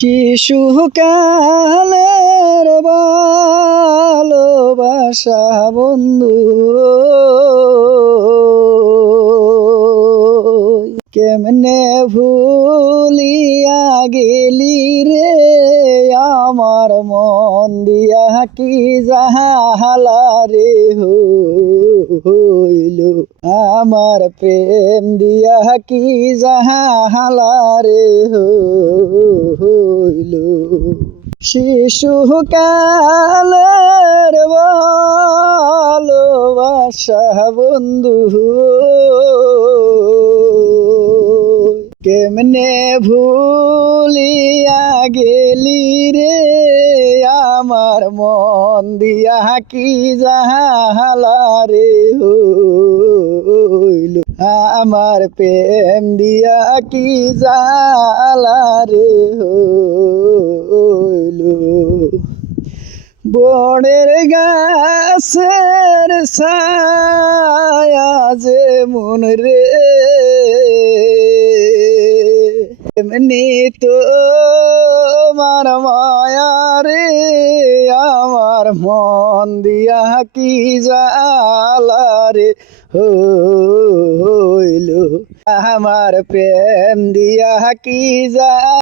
শিশুকালের ভালোবাসা বন্ধু কেমনে ভুলিয়া গেলি রে আমার মন দিয়া কি জাহালা রে হইল আমার প্রেম দিয়া কি জাহালা রে হইল শিশুকালের ভালোবাসা বন্ধু কেমনে ভুলিয়া গেলি রে আমার মন দিয়া কি জাহালা রে হইল আমার প্রেম দিয়া কি জালা রে হইল বনের গাছের ছায়া যে মন রে এমনি তো আমার মায়া রে আমার মন দিয়া কি জালা রে হইল আমার প্রেম দিয়া কি